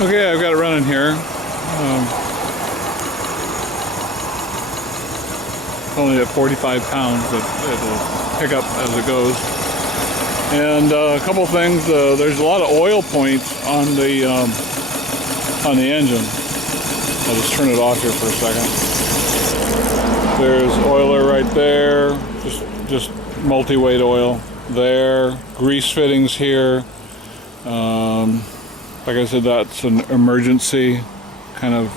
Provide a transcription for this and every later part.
Okay, I've got it running here. Only at 45 pounds, but it'll pick up as it goes. And a couple things. There's a lot of oil points on the engine. I'll just turn it off here for a second. There's oiler right there. Just multi-weight oil there. Grease fittings here. Like I said, that's an emergency kind of.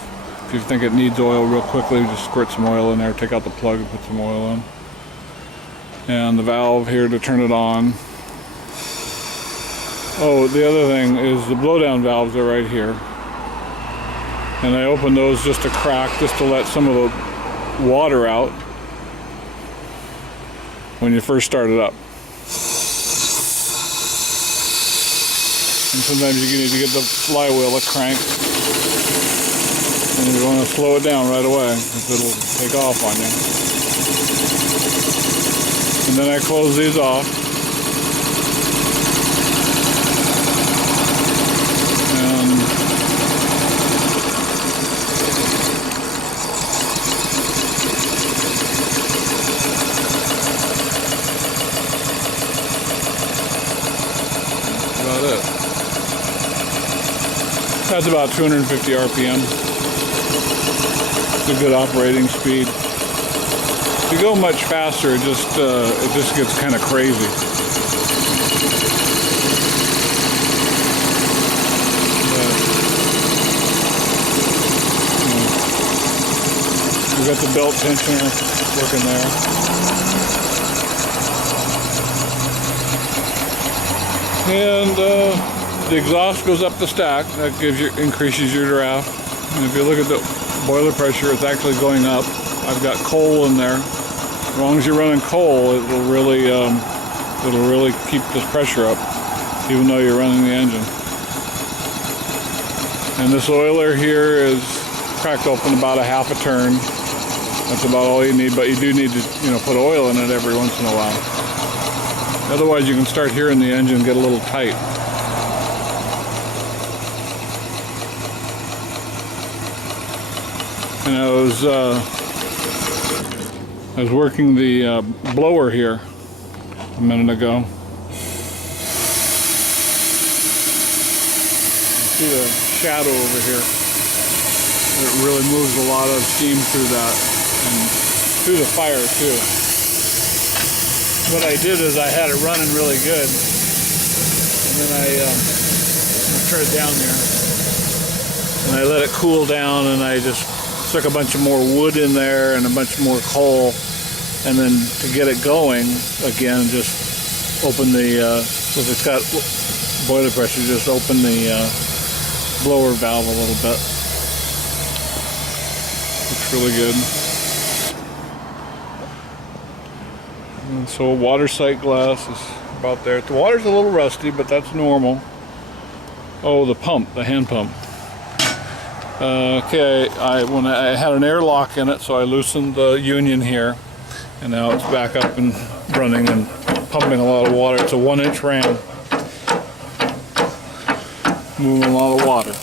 If you think it needs oil real quickly, just squirt some oil in there, take out the plug and put some oil in. And the valve here to turn it on. Oh, the other thing is the blowdown valves are right here. And I opened those just a crack, just to let some of the water out when you first start it up. And sometimes you need to get the flywheel a crank. And you want to slow it down right away because it'll take off on you. And then I close these off. And that's about it. That's about 250 RPM. It's a good operating speed. If you go much faster, it just gets kind of crazy. We've got the belt tensioner working there. And the exhaust goes up the stack. That increases your draft. And if you look at the boiler pressure, it's actually going up. I've got coal in there. As long as you're running coal, it'll really keep this pressure up, even though you're running the engine. And this oiler here is cracked open about a half a turn. That's about all you need, but you do need to, put oil in it every once in a while. Otherwise, you can start hearing the engine get a little tight. And I was working the blower here a minute ago. You see the shadow over here? It really moves a lot of steam through that and through the fire too. What I did is I had it running really good, and then I turned it down there, and I let it cool down, and I just stuck a bunch of more wood in there and a bunch more coal, and then to get it going again, just open the if it's got boiler pressure, just open the blower valve a little bit. Looks really good. And so water sight glass is about there. The water's a little rusty, but that's normal. Oh, the pump, the hand pump. Okay, when I had an airlock in it, so I loosened the union here, and now it's back up and running and pumping a lot of water. It's a 1-inch ram, moving a lot of water.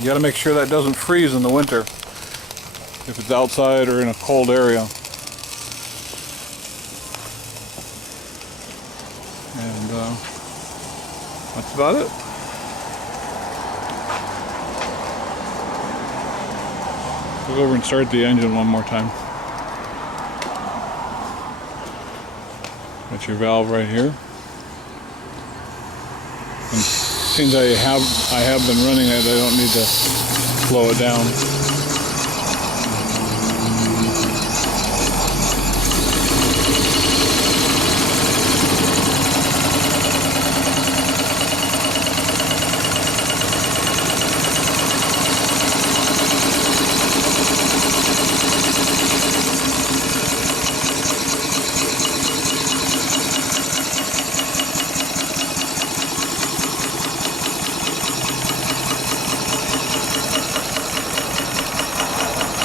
You got to make sure that doesn't freeze in the winter if it's outside or in a cold area. And that's about it. Go over and start the engine one more time. That's your valve right here. And since I have been running it, I don't need to slow it down.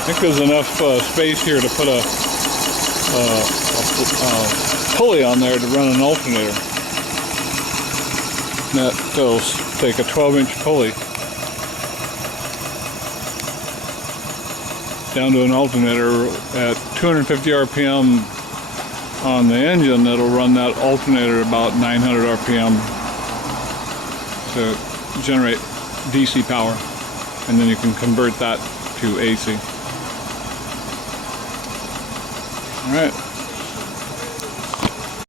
I think there's enough space here to put a pulley on there to run an alternator. That'll take a 12-inch pulley down to an alternator at 250 RPM on the engine. That'll run that alternator about 900 RPM to generate DC power, and then you can convert that to AC. All right.